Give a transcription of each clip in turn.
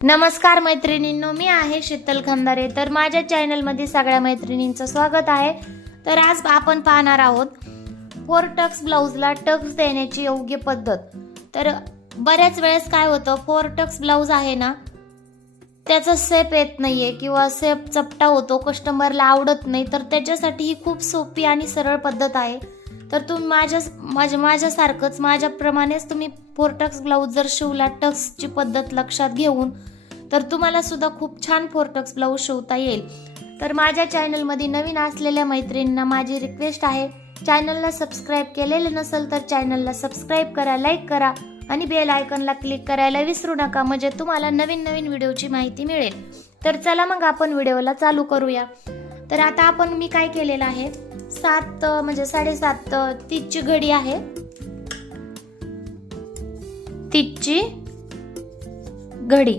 नमस्कार मैत्रिणींनो मी आहे शीतल खंदारे. तर माझ्या चॅनलमध्ये सगळ्या मैत्रिणींचं स्वागत आहे. तर आज आपण पाहणार आहोत फोर टक्स ब्लाऊजला टक्स देण्याची योग्य पद्धत. तर बऱ्याच वेळेस काय होतं फोर टक्स ब्लाऊज आहे ना त्याचा सेप येत नाही आहे किंवा सेप चपटा होतो कस्टमरला आवडत नाही तर त्याच्यासाठी ही खूप सोपी आणि सरळ पद्धत आहे. तर तुम्ही माझ्या माझ्या माझ्यासारखंच माझ्याप्रमाणेच तुम्ही फोर टक्स ब्लाऊज जर शिवला टक्सची पद्धत लक्षात घेऊन तर तुम्हाला सुद्धा खूप छान फोर टक्स ब्लाऊज शिवता येईल. तर माझ्या चॅनलमध्ये नवीन असलेल्या मैत्रिणींना माझी रिक्वेस्ट आहे. चॅनलला सबस्क्राईब केलेलं नसेल तर चॅनलला सबस्क्राईब करा लाईक करा आणि बेल आयकनला क्लिक करायला विसरू नका. म्हणजे तुम्हाला नवीन नवीन व्हिडिओची माहिती मिळेल. तर चला मग आपण व्हिडिओला चालू करूया. तर आता आपण मी काय केलेलं आहे? सात म्हणजे साडेसात अं, तीसची घडी आहे. तीसची घडी.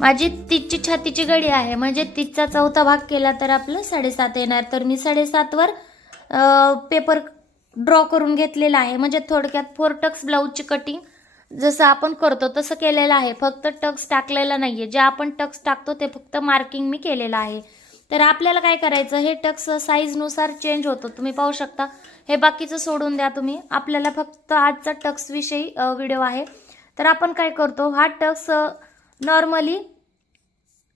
माझी तीसची छातीची घडी आहे. म्हणजे तीसचा चौथा भाग केला तर आपलं साडेसात येणार. तर मी साडेसातवर पेपर ड्रॉ करून घेतलेला आहे. म्हणजे थोडक्यात फोर टक्स ब्लाऊजची कटिंग जसं आपण करतो तसं केलेलं आहे. फक्त टक्स टाकलेला आहे जे आपण टक्स टाकतो ते फक्त मार्किंग मी केलेलं आहे. तर आपल्याला काय करायचं? हे टक्स साईजनुसार चेंज होतो. तुम्ही पाहू शकता. हे बाकीचं सोडून द्या तुम्ही. आपल्याला फक्त आजचा टक्सविषयी व्हिडिओ आहे. तर आपण काय करतो? हा टक्स नॉर्मली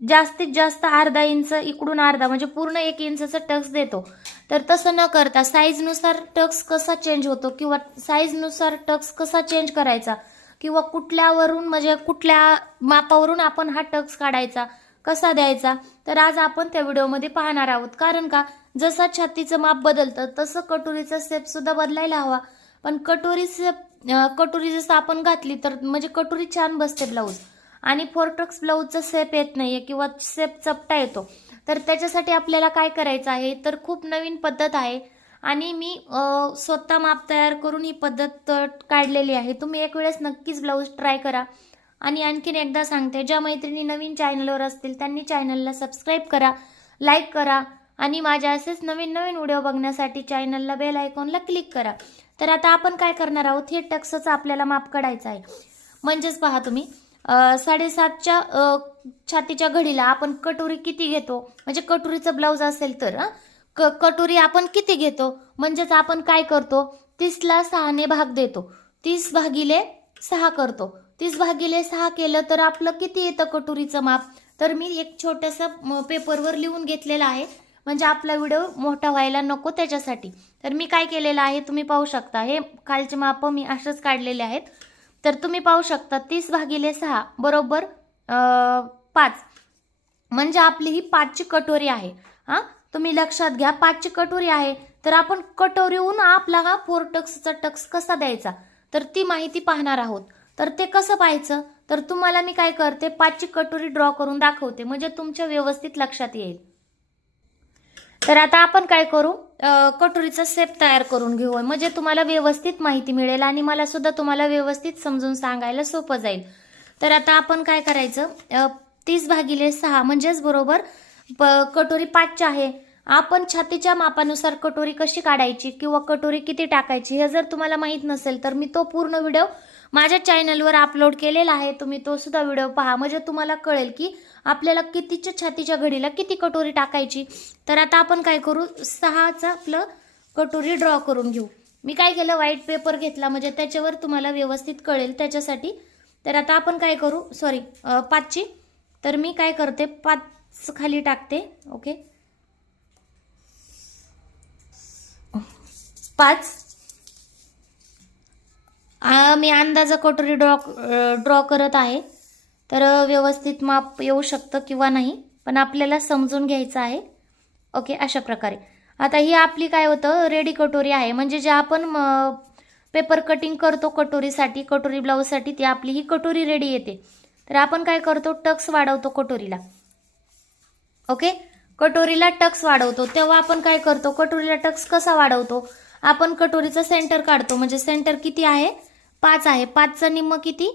जास्तीत जास्त अर्धा इंच इकडून अर्धा म्हणजे पूर्ण एक इंचचा टक्स देतो. तर तसं न करता साईजनुसार टक्स कसा चेंज होतो किंवा साईजनुसार टक्स कसा चेंज करायचा किंवा कुठल्यावरून म्हणजे कुठल्या मापावरून आपण हा टक्स काढायचा कसा द्यायचा? तर आज आपण त्या व्हिडिओमध्ये पाहणार आहोत. कारण का? जसं छातीचं माप बदलतं तसं कटोरीचा सेपसुद्धा बदलायला हवा. पण कटोरी सेप कटोरी जसं आपण घातली तर म्हणजे कटोरी छान बसते ब्लाऊज आणि फोरटक्स ब्लाऊजचा सेप येत नाहीये किंवा सेप चपटा येतो. तर त्याच्यासाठी आपल्याला काय करायचं आहे? तर खूप नवीन पद्धत आहे. आणि मी स्वतः माप तयार करून ही पद्धत काढलेली आहे. तुम्ही एक वेळेस नक्कीच ब्लाऊज ट्राय करा. आणि आणखीन एकदा सांगते ज्या मैत्रिणी नवीन चॅनलवर असतील त्यांनी चॅनलला सबस्क्राईब करा लाईक करा आणि माझ्या असेच नवीन नवीन व्हिडिओ बघण्यासाठी चॅनलला बेल आयकॉनला क्लिक करा. तर आता आपण काय करणार आहोत? हे टक्सचं आपल्याला माप काढायचं आहे. म्हणजेच पहा तुम्ही साडेसातच्या छातीच्या घडीला आपण कटोरी किती घेतो? म्हणजे कटोरीचं ब्लाऊज असेल तर क कटोरी आपण किती घेतो? म्हणजेच आपण काय करतो? तीसला सहाने भाग देतो. तीस भागिले सहा करतो. तीस भागिले सहा केलं तर आपलं किती येतं कटोरीचं माप? तर मी एक छोटंसं पेपरवर लिहून घेतलेलं आहे. म्हणजे आपला व्हिडिओ मोठा व्हायला नको त्याच्यासाठी. तर मी काय केलेलं आहे तुम्ही पाहू शकता. हे खालचे माप मी असेच काढलेले आहेत. तर तुम्ही पाहू शकता तीस भागिले सहा बरोबर पाच. म्हणजे आपली ही पाचची कटोरी आहे. हां? तुम्ही लक्षात घ्या पाचची कटोरी आहे. तर आपण कटोरीहून आपला हा फोर टक्सचा टक्स कसा द्यायचा? तर ती माहिती पाहणार आहोत. तर ते कसं पाहायचं? तर तुम्हाला मी काय करते पाचची कटोरी ड्रॉ करून दाखवते. म्हणजे तुमच्या व्यवस्थित लक्षात येईल. तर आता आपण काय करू? कटोरीचा सेप तयार करून घेऊ. म्हणजे तुम्हाला व्यवस्थित माहिती मिळेल आणि मला सुद्धा तुम्हाला व्यवस्थित समजून सांगायला सोपं जाईल. तर आता आपण काय करायचं? तीस भागिले सहा म्हणजेच बरोबर प- कटोरी पाचची आहे. आपण छातीच्या मापानुसार कटोरी कशी काढायची किंवा कटोरी किती टाकायची हे जर तुम्हाला माहीत नसेल तर मी तो पूर्ण व्हिडिओ माझ्या चॅनलवर अपलोड केलेला आहे तुम्ही तो सुद्धा व्हिडिओ पहा. म्हणजे तुम्हाला कळेल की आपल्याला कितीच्या छातीच्या घडीला किती कटोरी टाकायची. तर आता आपण काय करू? सहाचं आपलं कटोरी ड्रॉ करून घेऊ. मी काय केलं? व्हाईट पेपर घेतला. म्हणजे त्याच्यावर तुम्हाला व्यवस्थित कळेल त्याच्यासाठी. तर आता आपण काय करू? सॉरी पाचची. तर मी काय करते? पाच खाली टाकते. ओके पाच. मी अंदाज कटोरी ड्रॉ ड्रॉ करत आहे. तर व्यवस्थित माप येऊ शकतं किंवा नाही पण आपल्याला समजून घ्यायचं आहे. ओके अशा प्रकारे. आता ही आपली काय होतं रेडी कटोरी आहे. म्हणजे जे आपण म, पेपर कटिंग करतो कटोरीसाठी कटोरी ब्लाऊजसाठी ती आपली ही कटोरी रेडी येते. तर आपण काय करतो टक्स वाढवतो कटोरीला. ओके? कटोरीला टक्स वाढवतो. तेव्हा आपण काय करतो कटोरीला टक्स कसा वाढवतो? आपण कटोरीचं सेंटर काढतो. म्हणजे सेंटर किती आहे? पाच आहे. पाचचं निम्म किती?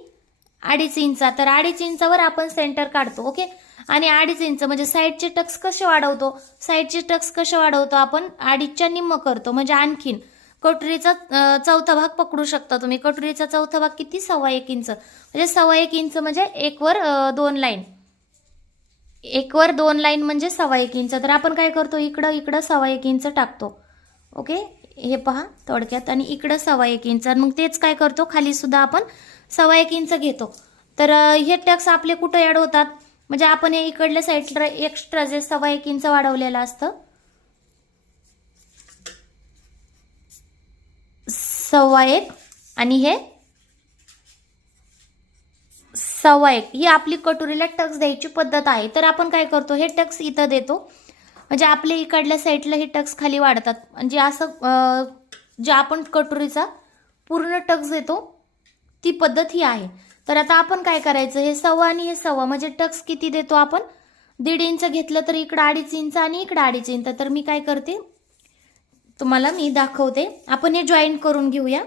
अडीच इंचा. तर अडीच इंचावर आपण सेंटर काढतो ओके आणि अडीच इंच म्हणजे साईडचे टक्स कसे वाढवतो? साईडचे टक्स कसे वाढवतो? आपण अडीचच्या निम्म करतो. म्हणजे आणखीन कटोरीचा चौथा भाग पकडू शकता तुम्ही. कटोरीचा चौथा भाग किती? सव्वा एक इंच. म्हणजे सव्वा एक इंच म्हणजे एकवर दोन लाईन. एकवर दोन लाईन म्हणजे सव्वा एक इंच. तर आपण काय करतो? इकडं इकडं सव्वा एक इंच टाकतो ओके हे पहा थोडक्यात. आणि इकडं सव्वा एक इंच. मग तेच काय करतो? खाली सुद्धा आपण सव्वा एक इंच घेतो. तर हे टक्स आपले कुठं ॲड होतात? म्हणजे आपण हे इकडल्या साईडला एक्स्ट्रा जे सव्वा एक इंच वाढवलेलं असतं सव्वा एक आणि हे सव्वा एक. ही आपली कटोरीला टक्स द्यायची पद्धत आहे. तर आपण काय करतो? हे टक्स इथं देतो. म्हणजे आपल्या इकडल्या साईडला हे टक्स खाली वाढतात. म्हणजे असं जे आपण कटोरीचा पूर्ण टक्स देतो ती पद्धत ही आहे. तर आता आपण काय करायचं? हे सव्वा आणि हे सव्वा म्हणजे टक्स किती देतो आपण? दीड इंच घेतलं तर इकडं अडीच इंच आणि इकडं अडीच इंच. तर मी काय करते? तुम्हाला मी दाखवते. आपण हे जॉईन करून घेऊया.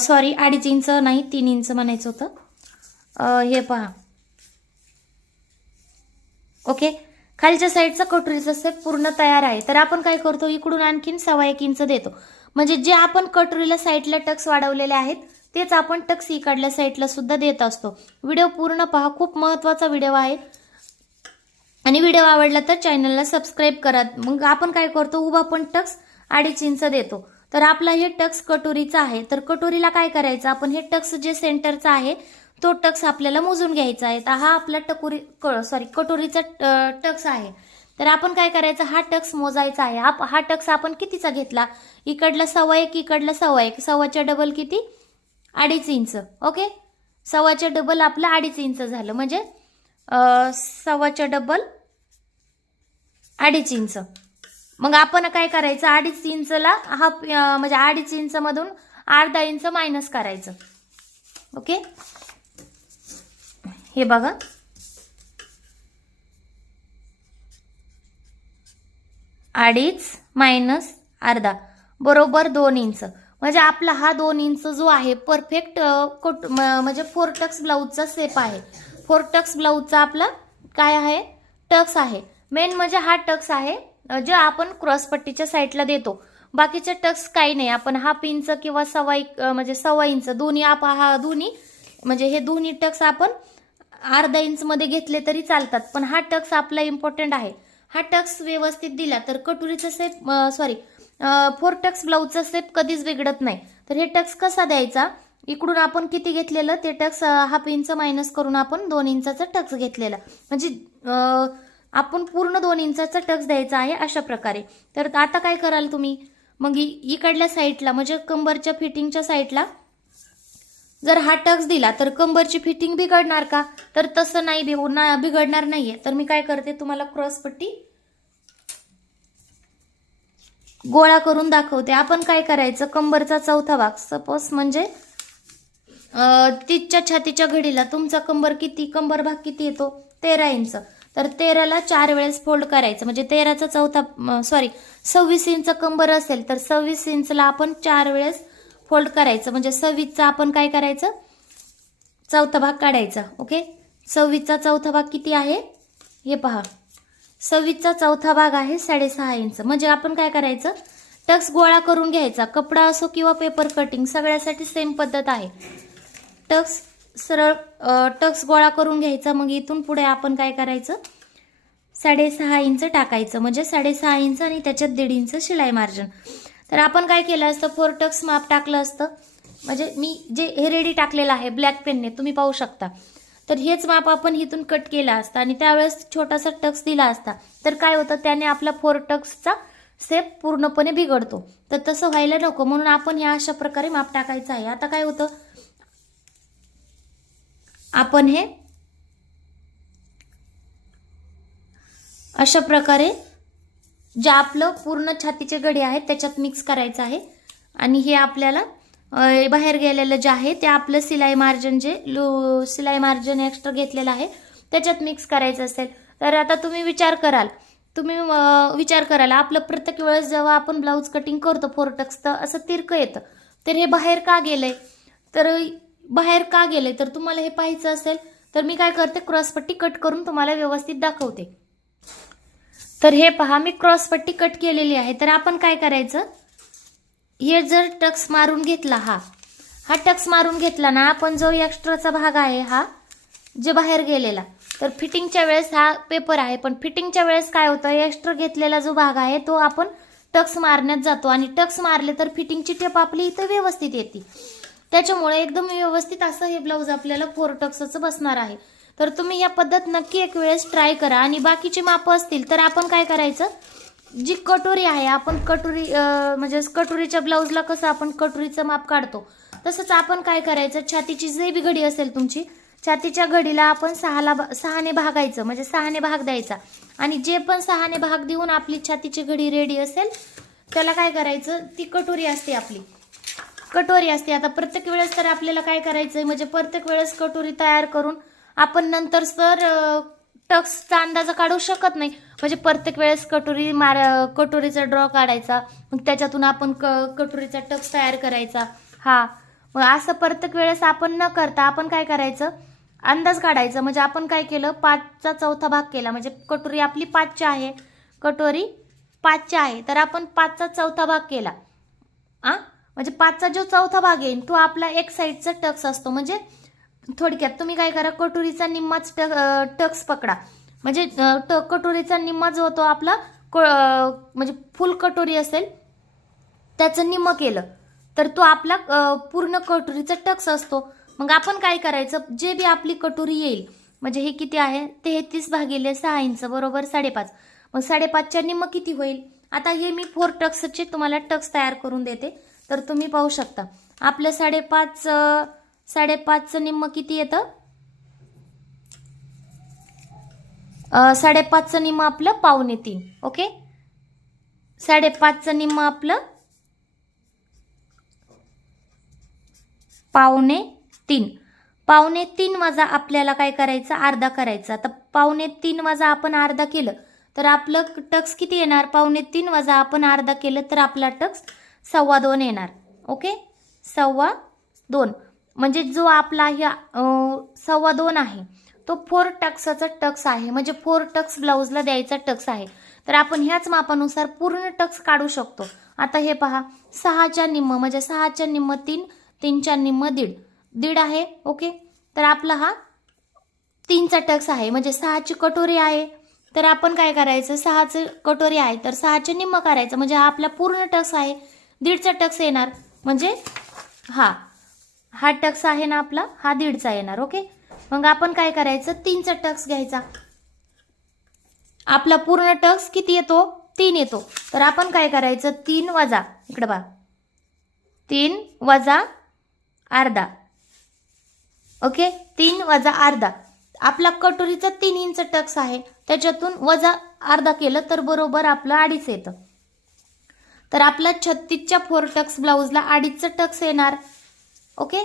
सॉरी अडीच इंच नाही तीन इंच म्हणायचं होतं. हे पहा. ओके? खालच्या साईडचा कटोरीचा सेट पूर्ण तयार आहे. तर आपण काय करतो? इकडून आणखीन सव्वा एक इंच देतो. म्हणजे जे आपण कटोरीला साईडला टक्स वाढवलेले आहेत तेच आपण टक्स इकडल्या साईडला सुद्धा देत असतो. व्हिडिओ पूर्ण पहा. खूप महत्त्वाचा व्हिडिओ आहे. आणि व्हिडिओ आवडला तर चॅनलला सबस्क्राईब करा. मग आपण काय करतो? उभा पण टक्स अडीच इंच देतो. तर आपला हे टक्स कटोरीचा आहे. तर कटोरीला काय करायचं? आपण हे टक्स जे सेंटरचं आहे तो टक्स आपल्याला मोजून घ्यायचा आहे. तर हा आपला टकोरी सॉरी कटोरीचा ट- टक्स आहे. तर आपण काय करायचं? हा टक्स मोजायचा आहे. हा हा टक्स आपण कितीचा घेतला? इकडला सव्वा एक इकडला सव्वा एक. सव्वाच्या डबल किती? अडीच इंच. ओके? सव्वाच्या डबल आपलं अडीच इंच झालं. म्हणजे सव्वाच्या डबल अडीच इंच. मग आपण काय करायचं? अडीच इंचला हा म्हणजे अडीच इंचमधून अर्धा इंच मायनस करायचं. ओके? हे बघा. अडीच मायनस अर्धा. बरोबर दोन इंच. म्हणजे आपला हा दोन इंच जो आहे परफेक्ट कोट म- म्हणजे फोर टक्स ब्लाऊजचा सेप आहे. फोर टक्स ब्लाऊजचा आपला काय आहे? टक्स आहे. मेन म्हणजे हा टक्स आहे जे आपण क्रॉसपट्टीच्या साईडला देतो. बाकीचे टक्स काही नाही. आपण हाफ इंच किंवा सवाई म्हणजे सव्वा इंच दोन्ही आप हा दोन्ही म्हणजे हे दोन्ही टक्स आपण अर्धा इंचमध्ये घेतले तरी चालतात. पण हा टक्स आपला इम्पॉर्टंट आहे. हा टक्स व्यवस्थित दिला तर कटोरीचा सेप सॉरी फोर टक्स ब्लाऊजचा सेप कधीच बिघडत नाही. तर हे टक्स कसा द्यायचा? इकडून आपण किती घेतलेलं? ते टक्स हाफ इंच मायनस करून आपण दोन इंचाचा टक्स घेतलेला. म्हणजे आपण पूर्ण दोन इंचाचा टक्स द्यायचा आहे अशा प्रकारे. तर आता काय कराल तुम्ही? मग इकडल्या साईडला म्हणजे कंबरच्या फिटिंगच्या साईडला जर हा टक्स दिला तर कंबरची फिटिंग बिघडणार का? तर तसं नाही बिघ- ना बिघडणार नाहीये. तर मी काय करते तुम्हाला क्रॉसपट्टी गोळा करून दाखवते. आपण काय करायचं? कंबरचा चौथा भाग सपोज म्हणजे तिच्या छातीच्या घडीला तुमचा कंबर किती कंबर भाग किती येतो? तेरा इंच. तर तेराला चार वेळेस फोल्ड करायचं. म्हणजे तेराचा चौथा सॉरी सव्वीस इंच कंबर असेल तर सव्वीस इंचला आपण चार वेळेस फोल्ड करायचं. म्हणजे सव्वीसचा आपण काय करायचं? चौथा भाग काढायचा. ओके? सव्वीसचा चौथा भाग किती आहे? हे पहा. सव्वीसचा चौथा भाग आहे साडेसहा इंच. म्हणजे आपण काय करायचं? टक्स गोळा करून घ्यायचा. कपडा असो किंवा पेपर कटिंग सगळ्यासाठी सेम पद्धत आहे. टक्स सरळ टक्स गोळा करून घ्यायचा. मग इथून पुढे आपण काय करायचं? साडेसहा इंच टाकायचं. म्हणजे साडेसहा इंच आणि त्याच्यात दीड इंच शिलाई मार्जिन. तर आपण काय केलं असतं? फोर टक्स माप टाकलं असतं. म्हणजे मी जे हे रेडी टाकलेलं आहे ब्लॅक पेनने तुम्ही पाहू शकता. तर हेच माप आपण इथून कट केलं असतं आणि त्यावेळेस छोटासा टक्स दिला असता. तर काय होतं? त्याने आपला फोर टक्सचा सेप पूर्णपणे बिघडतो. तर तसं व्हायला नको. म्हणून आपण ह्या अशा प्रकारे माप टाकायचं आहे. आता काय होतं? आपण हे अशा प्रकारे जे आपलं पूर्ण छातीचे गडे आहेत त्याच्यात मिक्स करायचं आहे. आणि हे आपल्याला बाहेर गेलेलं जे आहे ते आपलं सिलाई मार्जिन जे लो सिलाई मार्जिन एक्स्ट्रा घेतलेलं आहे त्याच्यात मिक्स करायचं असेल. तर आता तुम्ही विचार कराल. तुम्ही विचार कराल आपलं प्रत्येक वेळेस जेव्हा आपण ब्लाऊज कटिंग करतो फोरटक्स तर असं तिरकं येतं. तर हे बाहेर का गेलं तर बाहेर का गेलंय? तर तुम्हाला हे पाहायचं असेल तर मी काय करते क्रॉसपट्टी कट करून तुम्हाला व्यवस्थित दाखवते. तर हे पहा मी क्रॉसपट्टी कट केलेली आहे. तर आपण काय करायचं? हे जर टक्स मारून घेतला हा हा टक्स मारून घेतला ना आपण जो एक्स्ट्राचा भाग आहे हा जे बाहेर गेलेला तर फिटिंगच्या वेळेस हा पेपर आहे. पण फिटिंगच्या वेळेस काय होतं? एक्स्ट्रा घेतलेला जो भाग आहे तो आपण टक्स मारण्यात जातो. आणि टक्स मारले तर फिटिंगची टेप आपली इथं व्यवस्थित येते. त्याच्यामुळे एकदम व्यवस्थित असं हे ब्लाऊज आपल्याला फोर टक्सचं बसणार आहे. तर तुम्ही या पद्धत नक्की एक वेळेस ट्राय करा. आणि बाकीचे माप असतील तर आपण काय करायचं? जी कटोरी आहे आपण कटोरी म्हणजे कटोरीच्या ब्लाऊजला कसं आपण कटोरीचं माप काढतो तसंच आपण काय करायचं? छातीची जे बी घडी असेल तुमची छातीच्या घडीला आपण सहाला भा- सहाने भागायचं म्हणजे सहाने भाग द्यायचा. आणि जे पण सहाने भाग देऊन आपली छातीची घडी रेडी असेल त्याला काय करायचं? ती कटोरी असते आपली. कटोरी असते. आता प्रत्येक वेळेस तर आपल्याला काय करायचं म्हणजे प्रत्येक वेळेस कटोरी तयार करून आपण नंतर सर टक्सचा अंदाज काढू शकत नाही. म्हणजे प्रत्येक वेळेस कटोरी मार कटोरीचा ड्रॉ काढायचा मग त्याच्यातून आपण क कटोरीचा टक्स तयार करायचा. हा. मग असं प्रत्येक वेळेस आपण न करता आपण काय करायचं? अंदाज काढायचा. म्हणजे आपण काय केलं? पाचचा चौथा भाग केला. म्हणजे कटोरी आपली पाचची आहे. कटोरी पाचची आहे. तर आपण पाचचा चौथा भाग केला. आ? म्हणजे पाचचा जो चौथा भाग येईल तो आपला एक साईडचा टक्स असतो. म्हणजे थोडक्यात तुम्ही काय करा कटोरीचा निम्माच टक टक्स पकडा. म्हणजे ट कटोरीचा निम्मा जो होतो आपला क म्हणजे फुल कटोरी असेल त्याचं निम्म केलं तर तो आपला पूर्ण कटोरीचा टक्स असतो. मग आपण काय करायचं? जे बी आपली कटोरी येईल म्हणजे हे किती आहे? तेहतीस भागिले सहा इंच बरोबर साडेपाच. मग साडेपाचच्या निम्म किती होईल? आता हे मी फोर टक्सचे तुम्हाला टक्स तयार करून देते. तर तुम्ही पाहू शकता. आपलं साडेपाच साडेपाचचं निम्म किती येतं? साडेपाचचं निम्म आपलं पावणे तीन ओके? साडेपाचचं निम्म आपलं पावणे तीन. पावणे तीन वजा आपल्याला काय करायचं? अर्धा करायचा. तर पावणे तीन वजा आपण अर्धा केलं तर आपलं टक्स किती येणार? पावणे तीन वजा आपण अर्धा केलं तर आपला टक्स सव्वा दोन येणार ओके? सव्वा दोन. म्हणजे जो आपला ह्या सव्वा दोन आहे तो फोर टक्साचा टक्स आहे. म्हणजे फोर टक्स ब्लाऊजला द्यायचा टक्स आहे. तर आपण ह्याच मापानुसार पूर्ण टक्स काढू शकतो. आता हे पहा सहाच्या निम्म म्हणजे सहाच्या निम्म तीन तीनच्या निम्म दीड. दीड आहे ओके? तर आपला हा तीनचा टक्स आहे. म्हणजे सहाची कटोरी आहे. तर आपण काय करायचं? सहाचं कटोरी आहे. तर सहाचे निम्म करायचं म्हणजे हा आपला पूर्ण टक्स आहे. दीडचा टक्स येणार. म्हणजे हा हा टक्स आहे ना आपला हा दीडचा येणार ओके? मग आपण काय करायचं? तीनचा टक्स घ्यायचा. आपला पूर्ण टक्स किती येतो? तीन येतो. तर आपण काय करायचं? तीन वजा इकडं बा तीन वजा अर्धा. ओके? तीन वजा अर्धा. आपला कटोरीचा तीन इंच टक्स आहे. त्याच्यातून वजा अर्धा केलं तर बरोबर आपलं अडीच येतं. तर आपला छत्तीसच्या फोर टक्स ब्लाऊजला अडीचचं टक्स येणार. ओके